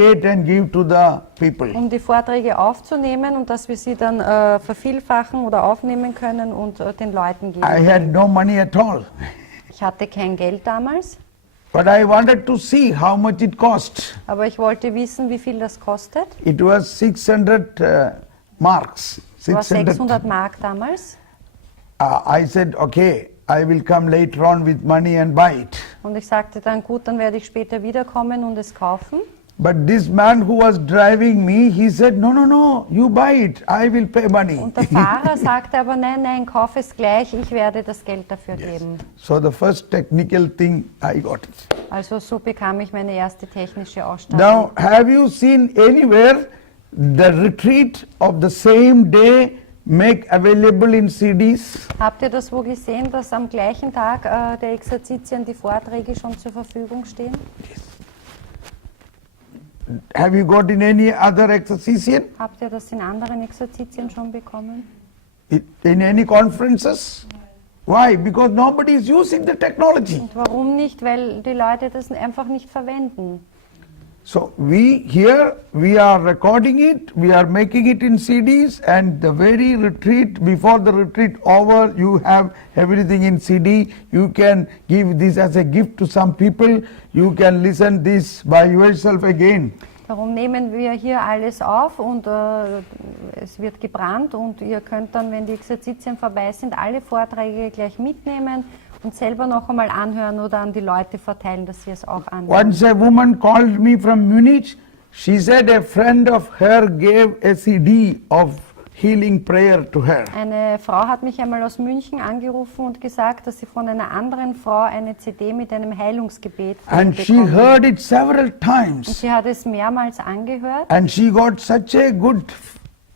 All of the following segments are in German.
and give to the people. Um die Vorträge aufzunehmen und dass wir sie dann vervielfachen oder aufnehmen können und den Leuten geben. I had no money at all. Ich hatte kein Geld damals, But I wanted to see how much it cost. aber ich wollte wissen, wie viel das kostet. It was 600 marks. Es war 600 Mark damals. I said, okay, I will come later on with money and buy it. Und ich sagte dann, gut, dann werde ich später wiederkommen und es kaufen. But this man who was driving me, he said, no, no, no, you buy it, I will pay money. Und der Fahrer sagte aber, nein, nein, kauf es gleich, ich werde das Geld dafür geben. So the first technical thing I got. Also so bekam ich meine erste technische Ausstattung. Now, have you seen anywhere the retreat of the same day make available in CDs? Habt ihr das wo gesehen, dass am gleichen Tag der Exerzitien die Vorträge schon zur Verfügung stehen? Have you got in any other exercitation? Habt ihr das in anderen Exerzitien schon bekommen? In any conferences? Why? Because nobody is using the technology. Und warum nicht? Weil die Leute das einfach nicht verwenden. So we are recording it, we are making it in CDs, and the very retreat, before the retreat over, you have everything in CD. You can give this as a gift to some people. You can listen this by yourself again. Darum nehmen wir hier alles auf und es wird gebrannt und ihr könnt dann, wenn die Exerzitien vorbei sind, alle Vorträge gleich mitnehmen und selber noch einmal anhören oder an die Leute verteilen, dass sie es auch anhören. Once a woman called me from Munich. She said a friend of her gave a CD of healing prayer to her. Eine Frau hat mich einmal aus München angerufen und gesagt, dass sie von einer anderen Frau eine CD mit einem Heilungsgebet And she bekommen hat. heard it several Und times. sie hat es mehrmals angehört. And she got such a good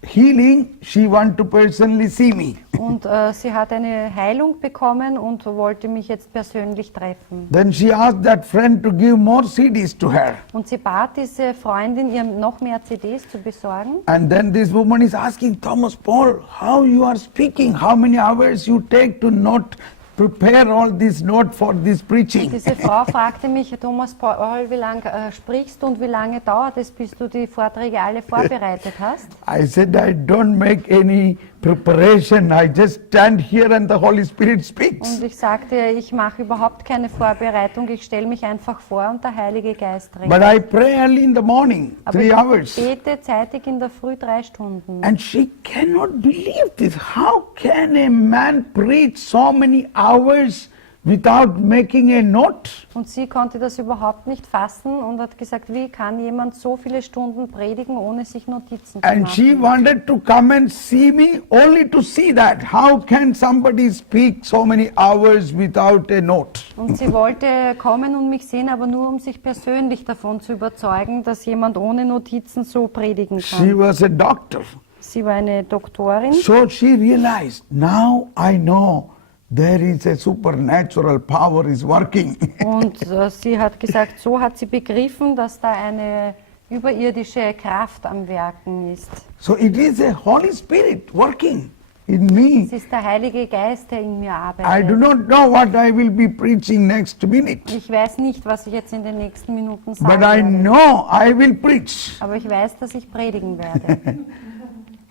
healing, she want to personally see me. Und sie hat eine Heilung bekommen und wollte mich jetzt persönlich treffen. Then she asked that friend to give more CDs to her. Und sie bat diese Freundin, ihr noch mehr CDs zu besorgen. And then this woman is asking, Thomas Paul, how you are speaking, how many hours you take to not prepare all this note for this preaching. Diese Frau fragte mich, Thomas Paul, wie lange sprichst du und wie lange dauert es, bis du die Vorträge alle vorbereitet hast? I said, I don't make any preparation. I just stand here and the Holy Spirit speaks. Und ich sagte, ich mache überhaupt keine Vorbereitung, ich stelle mich einfach vor und der Heilige Geist But redet. I pray early in the morning, Aber 3 ich hours. bete zeitig in der Früh 3 Stunden. And she cannot believe this. How can a man preach so many hours without making a note? Und sie konnte das überhaupt nicht fassen und hat gesagt, wie kann jemand so viele Stunden predigen, ohne sich Notizen zu And she machen? wanted to come and see me only to see that. How can somebody speak so many hours without a note? Und sie wollte kommen und mich sehen, aber nur um sich persönlich davon zu überzeugen, dass jemand ohne Notizen so predigen She kann. was a doctor. Sie war eine Doktorin. So she realized, now I know there is a supernatural power is working. Und sie hat gesagt, so hat sie begriffen, dass da eine überirdische Kraft am Werken ist. So it is a Holy Spirit working in me. Es ist der Heilige Geist, der in mir I do arbeitet. not know what I will be preaching next minute. Ich weiß nicht, was ich jetzt in den nächsten Minuten But sagen I werde. know I will preach. Aber ich weiß, dass ich predigen werde.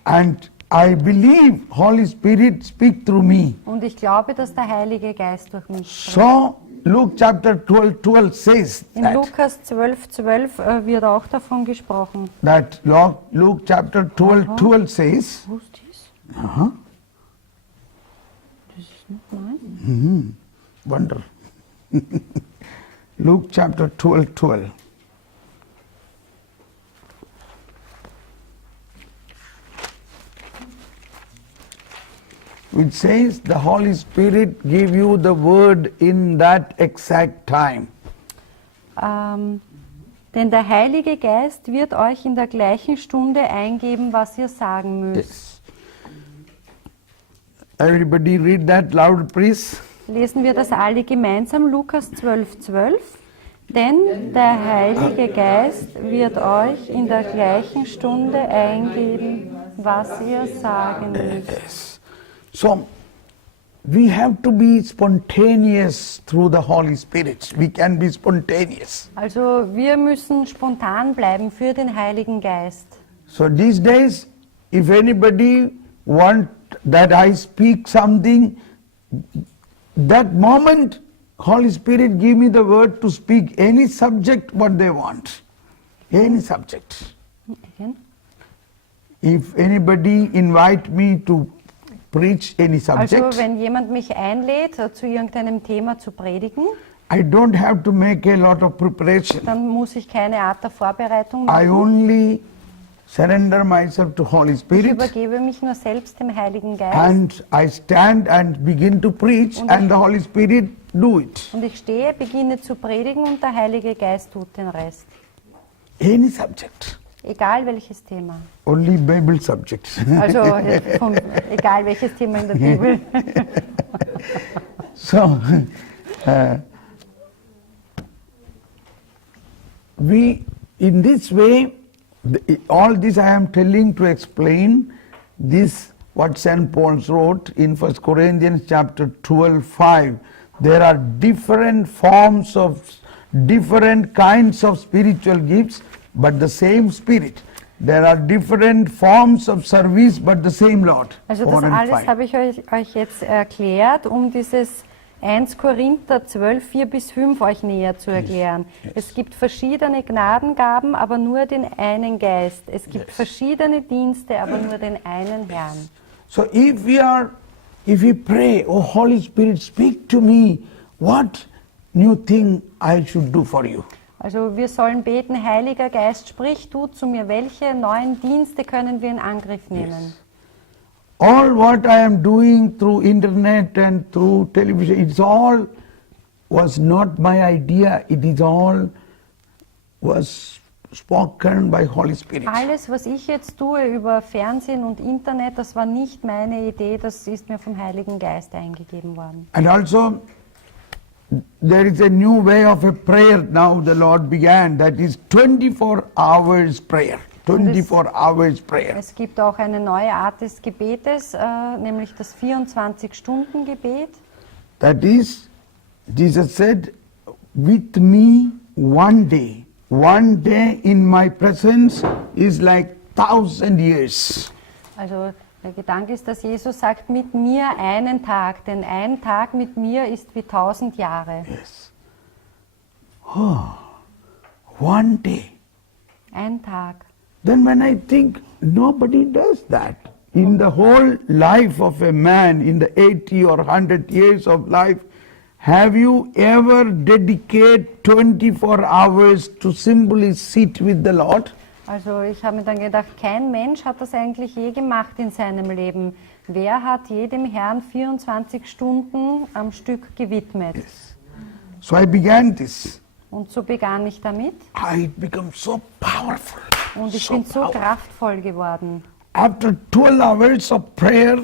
And I believe Holy Spirit speak through me. Und ich glaube, dass der Heilige Geist durch mich spricht. So Luke chapter 12 says In that, Lukas 12,12 wird auch davon gesprochen. Luke chapter 12 says, Wo ist dies? uh-huh, Das ist nicht nein. wonder. Luke chapter 12. Which says the Holy Spirit give you the word in that exact time. Denn der Heilige Geist wird euch in der gleichen Stunde eingeben, was ihr sagen müsst. Yes. Everybody read that loud, please. Lesen wir das alle gemeinsam, Lukas 12,12. Denn der Heilige Geist wird euch in der gleichen Stunde eingeben, was ihr sagen müsst. Yes. So, we have to be spontaneous through the Holy Spirit. We can be spontaneous. Also wir müssen spontan bleiben für den Heiligen Geist. So these days, if anybody want that I speak something, that moment Holy Spirit give me the word to speak any subject what they want. Any subject. Again. If anybody invite me to preach any Also subject, wenn jemand mich einlädt, zu irgendeinem Thema zu predigen, I don't have to make a lot of preparation. dann muss ich keine Art der Vorbereitung I machen. only surrender myself to Holy Ich Spirit übergebe mich nur selbst dem Heiligen Geist and I stand and begin to preach Und and the Holy Spirit do it. und ich stehe, beginne zu predigen und der Heilige Geist tut den Rest. Any subject. Egal welches Thema. Only Bible subjects. Also egal welches Thema in der Bibel. So, we, in this way, all this I am telling to explain this what St. Paul wrote in 1 Corinthians chapter 12:5. There are different forms of, different kinds of spiritual gifts, but the same Spirit. There are different forms of service, but the same Lord. Also 4 das and alles 5. habe ich euch jetzt erklärt, um dieses 1 Korinther 12, 4 bis 5 euch näher zu erklären. Es gibt verschiedene Gnadengaben, aber nur den einen Geist. Es gibt verschiedene Dienste, aber nur den einen Herrn. So if we pray, oh Holy Spirit, speak to me, what new thing I should do for you? Also wir sollen beten, Heiliger Geist, sprich du zu mir, welche neuen Dienste können wir in Angriff nehmen? All what I am doing through internet and through television, it's all was not my idea, it is all was spoken by Holy Spirit. Alles, was ich jetzt tue über Fernsehen und Internet, das war nicht meine Idee, das ist mir vom Heiligen Geist eingegeben worden. And also there is a new way of a prayer now the Lord began, that is 24 hours prayer. 24 hours prayer. Es gibt auch eine neue Art des Gebetes, nämlich das 24-Stunden-Gebet. That is, Jesus said, with me one day in my presence is like 1,000 years. Also der Gedanke ist, dass Jesus sagt, mit mir einen Tag, denn ein Tag mit mir ist wie 1000 Jahre. Yes. Oh, one day. Ein Tag. Then when I think nobody does that, in the whole life of a man, in the 80 or 100 years of life, have you ever dedicated 24 hours to simply sit with the Lord? Also ich habe mir dann gedacht, kein Mensch hat das eigentlich je gemacht in seinem Leben. Wer hat jedem Herrn 24 Stunden am Stück gewidmet? So I began this. Und so begann ich damit. It became so powerful. Und ich bin so kraftvoll geworden. After 12 hours of prayer,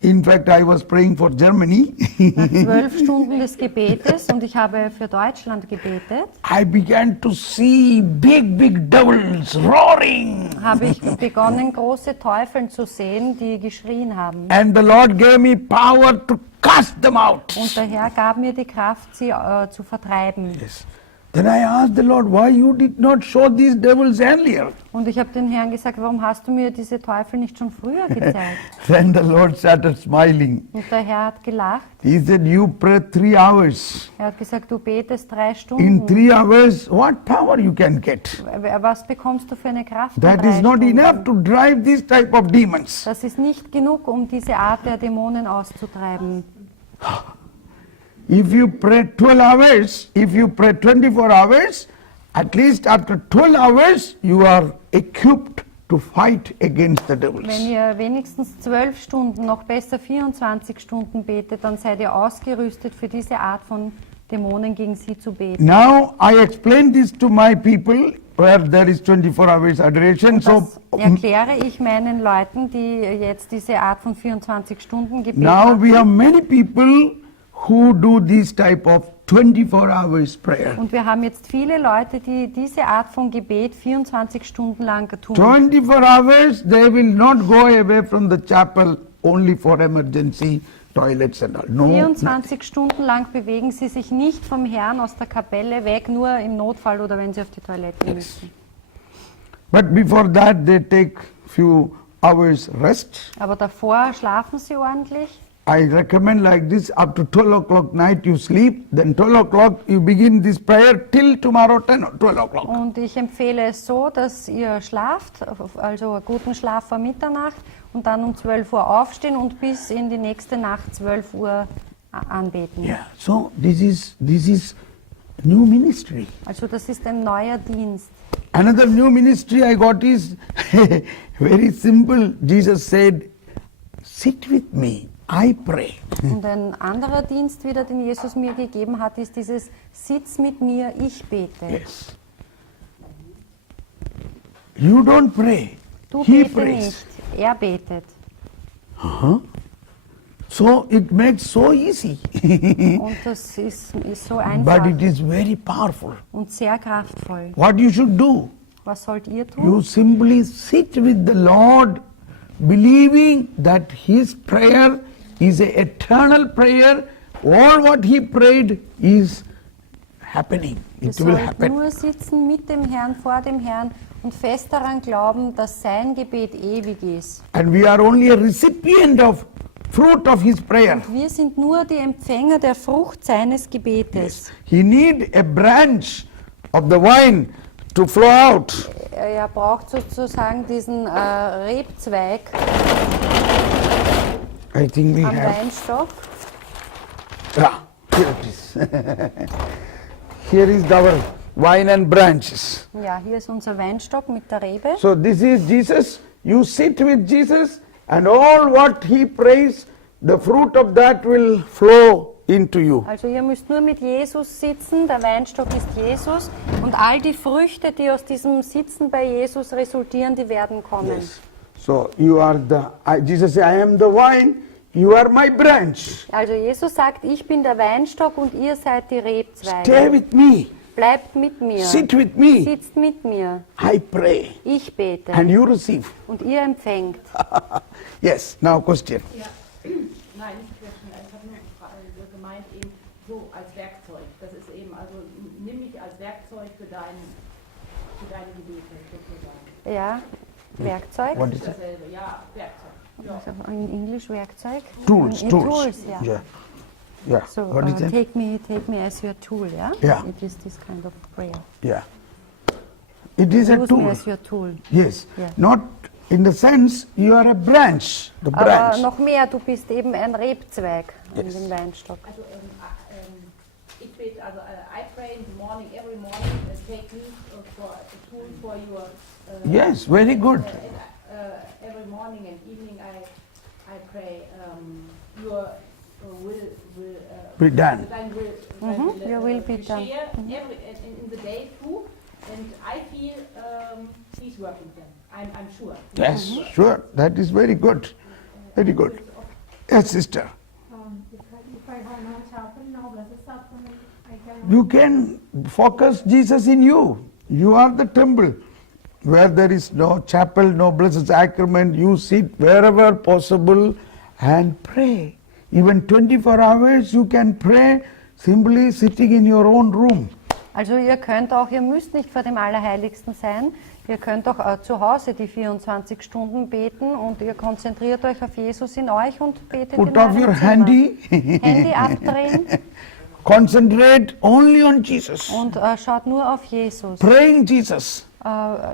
in fact I was praying for Germany, Nach 12 Stunden des Gebetes, und ich habe für Deutschland gebetet, I began to see big devils roaring. habe ich begonnen, große Teufel zu sehen, die geschrien haben. And the Lord gave me power to cast them out. Und der Herr gab mir die Kraft, sie zu vertreiben. Yes. Then I asked the Lord, why you did not show these devils earlier? Und ich habe den Herrn gesagt, warum hast du mir diese Teufel nicht schon früher gezeigt? Then the Lord started smiling. Und der Herr hat gelacht. He said, you pray 3 hours. Er hat gesagt, du betest 3 In Stunden. 3 hours, what power you can get? Was bekommst du für eine Kraft? in That 3 is not Stunden? enough to drive this type of demons. Das ist nicht genug, um diese Art der Dämonen auszutreiben. If you pray 12 hours, if you pray 24 hours, at least after 12 hours, you are equipped to fight against the devils. Wenn ihr wenigstens 12 Stunden, noch besser 24 Stunden betet, dann seid ihr ausgerüstet für diese Art von Dämonen gegen sie zu beten. Now I explain this to my people where there is 24 hours adoration. Das erkläre ich meinen Leuten, die jetzt diese Art von 24 Stunden Gebet now we machen. have many people who do this type of 24 hours prayer. Und wir haben jetzt viele Leute, die diese Art von Gebet 24 Stunden lang tun. 24 hours, they will not go away from the chapel only for emergency. toilets and all. No. 24 Stunden lang bewegen sie sich nicht vom Herrn aus der Kapelle weg, nur im Notfall oder wenn sie auf die Toilette müssen. But before that they take few hours rest. Aber davor schlafen sie ordentlich. I recommend like this, up to 12 o'clock night you sleep, then 12 o'clock you begin this prayer till tomorrow 10 or 12 o'clock. Und ich empfehle es so, dass ihr schlaft, also einen guten Schlaf vor Mitternacht und dann um 12 Uhr aufstehen und bis in die nächste Nacht 12 Uhr anbeten. Yeah, so this is new ministry. Also das ist ein neuer Dienst. Another new ministry I got is very simple. Jesus said, sit with me, I pray. Und ein anderer Dienst wieder, den Jesus mir gegeben hat, ist dieses Sitz mit mir, ich bete. Yes. You don't pray, Du he bete prays. nicht, er betet. So it makes so easy. Und das ist so But einfach it is very powerful. und sehr kraftvoll. What you should do? Was sollt ihr tun? You simply sit with the Lord, believing that His prayer is an eternal prayer. All what He prayed is happening. Ihr It will sollt happen. nur sitzen mit dem Herrn, vor dem Herrn und fest daran glauben, dass sein Gebet ewig ist. And we are only a recipient of fruit of His prayer. Wir sind nur die Empfänger der Frucht seines Gebetes. He need a branch of the vine to flow out. Er braucht sozusagen diesen Rebzweig I think we am have. Weinstock. Ah, here it is. Here is our vine and branches. Ja, hier ist unser Weinstock mit der Rebe. So this is Jesus. You sit with Jesus, and all what He prays, the fruit of that will flow into you. Also ihr müsst nur mit Jesus sitzen, der Weinstock ist Jesus und all die Früchte, die aus diesem Sitzen bei Jesus resultieren, die werden kommen. Yes. So you are Jesus says, I am the vine, you are my branch. Also Jesus sagt, ich bin der Weinstock und ihr seid die Stay Rebzweige. with me, Bleibt mit mir, sit with me, sitzt mit mir, I pray, ich bete and you receive. und ihr empfängt. Yes, now question. Ja, nein, nicht quetschen. Ich habe nur gemeint, eben so als Werkzeug. Das ist eben, also nimm mich als Werkzeug für deine Gebete sozusagen. Ja, Werkzeug. What is it? Dasselbe, ja, Werkzeug. Ja. Also in Englisch Werkzeug. Tools, In tools. Tools, ja. Yeah. Yeah. So What is that? take me as your tool, yeah? Yeah. It is this kind of prayer. Yeah. It is a Use me tool. as your tool. Yes. Yeah. Not in the sense you are a branch. The Aber branch. noch mehr, du bist eben ein Rebzweig an Yes. dem Weinstock. Also ich bete, also I pray in the morning, every morning, take me for a tool for your. Yes, very good. Every morning and evening I pray your will Be done. Dein will, your will be done. share every in the day too, and I feel he's working then. I'm sure. Yes, sure. That is very good. Very good. Yes, sister. If I have no chapel, no blessed sacrament, I can. You can focus Jesus in you. You are the temple. Where there is no chapel, no blessed sacrament, you sit wherever possible and pray. Even 24 hours you can pray simply sitting in your own room. Also ihr müsst nicht vor dem Allerheiligsten sein. Ihr könnt auch zu Hause die 24 Stunden beten und ihr konzentriert euch auf Jesus in euch und betet Put in off eurem your Zimmer. handy. Handy abdrehen Concentrate only on Jesus. und schaut nur auf Jesus. Praying Jesus.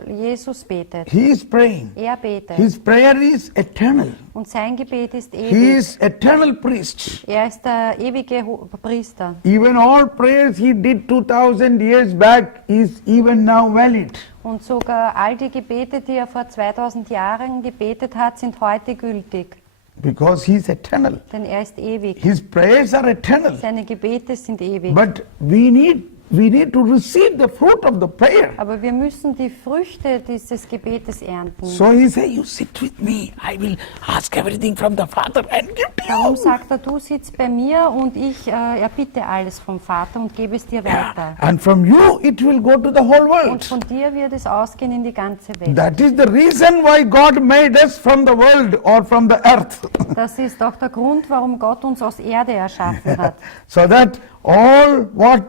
Jesus betet. He is praying. Er betet. His prayer is eternal. Und sein Gebet ist He ewig. is eternal priest. Er ist der ewige Priester. Even all prayers he did 2000 years back is even now valid. Und sogar all die Gebete, die er vor 2000 Jahren gebetet hat, sind heute gültig. Because he is eternal. Denn er ist ewig. His prayers are eternal. Seine Gebete sind ewig. But we need we need to receive the fruit of the prayer. Aber wir müssen die Früchte dieses Gebetes ernten. So he said, you sit with me, I will ask everything from the Father and give to Darum you. sagt er, du sitzt bei mir und ich erbitte alles vom Vater und gebe es dir Yeah. weiter. And from you it will go to the whole Und world. von dir wird es ausgehen in die ganze Welt. That is the reason why God made us from the world or from the earth. Das ist auch der Grund, warum Gott uns aus Erde erschaffen hat. So that all what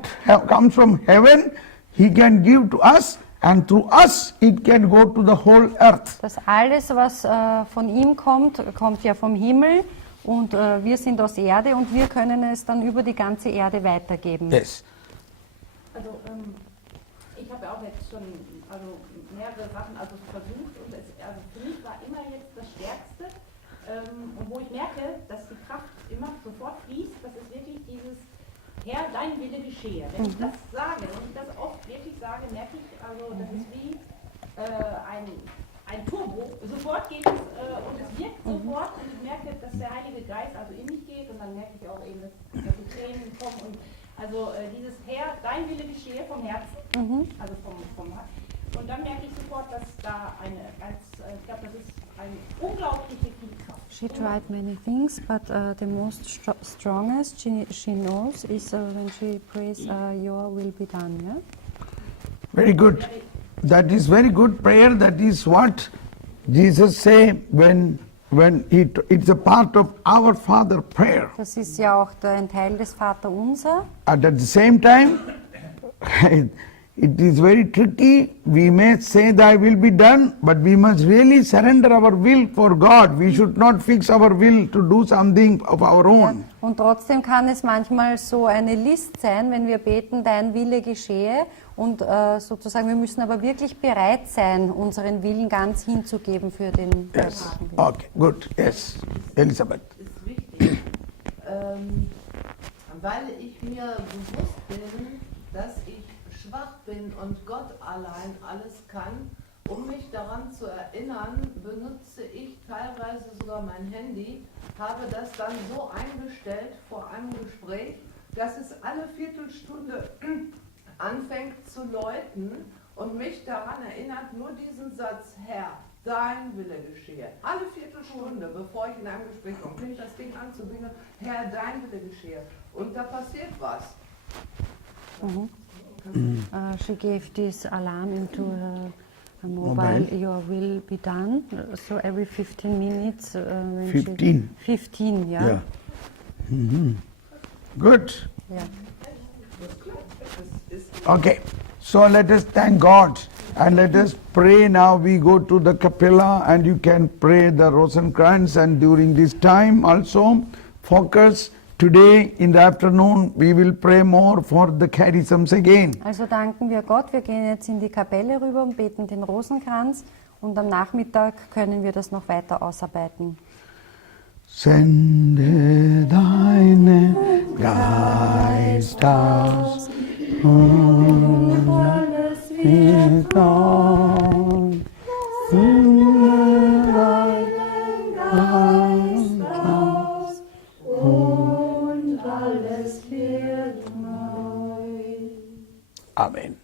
comes from heaven, he can give to us, and through us it can go to the whole earth. Das alles, was von ihm kommt, kommt ja vom Himmel und wir sind aus Erde und wir können es dann über die ganze Erde weitergeben. Yes. Also ich habe ja auch jetzt schon mehrere Sachen versucht und für mich war immer jetzt das Stärkste und wo ich merke, dass die Kraft immer sofort fließt, das ist wirklich dieses Herr, dein Wille geschehe. Wenn ich das sage, wenn ich das oft wirklich sage, merke ich, das ist wie ein Turbo. Sofort geht es und es wirkt sofort und ich merke, dass der Heilige Geist in mich geht und dann merke ich auch eben, dass die Tränen kommen und dieses Herr, dein Wille geschehe vom Herzen, also vom und dann merke ich sofort, dass da ich glaube, das ist eine unglaubliche Kraft. She tried many things, but the most strongest she knows is when she prays, your will be done. Yeah? Very good. That is very good prayer. That is what Jesus say when it's a part of our Father prayer. Das ist ja auch ein Teil des Vaterunser. At the same time, it is very tricky. We may say thy will be done, but we must really surrender our will for God. We should not fix our will to do something of our own. Und trotzdem kann es manchmal so eine List sein, wenn wir beten, dein Wille geschehe. Und sozusagen, wir müssen aber wirklich bereit sein, unseren Willen ganz hinzugeben für den Yes. göttlichen Willen. Okay, good. Yes. Elisabeth. Ist wichtig, weil ich mir bewusst bin, dass ich schwach bin und Gott allein alles kann. Um mich daran zu erinnern, benutze ich teilweise sogar mein Handy, habe das dann so eingestellt vor einem Gespräch, dass es alle Viertelstunde anfängt zu läuten und mich daran erinnert, nur diesen Satz, Herr, dein Wille geschehe. Alle Viertelstunde, bevor ich in einem Gespräch komme, fängt das Ding an zu bringen, Herr, dein Wille geschehe. Und da passiert was. She gave this alarm into her mobile, your will be done. So every 15 minutes. When 15. 15, yeah. Yeah. Good. Yeah. Okay. So let us thank God and let us pray now. We go to the capella and you can pray the Rosenkranz, and during this time also focus. Today in the afternoon we will pray more for the charisms again. Also danken wir Gott. Wir gehen jetzt in die Kapelle rüber und beten den Rosenkranz. Und am Nachmittag können wir das noch weiter ausarbeiten. Sende deine Geist aus und alles wird neu. Sende deinen Geist aus und alles wird neu. Amen.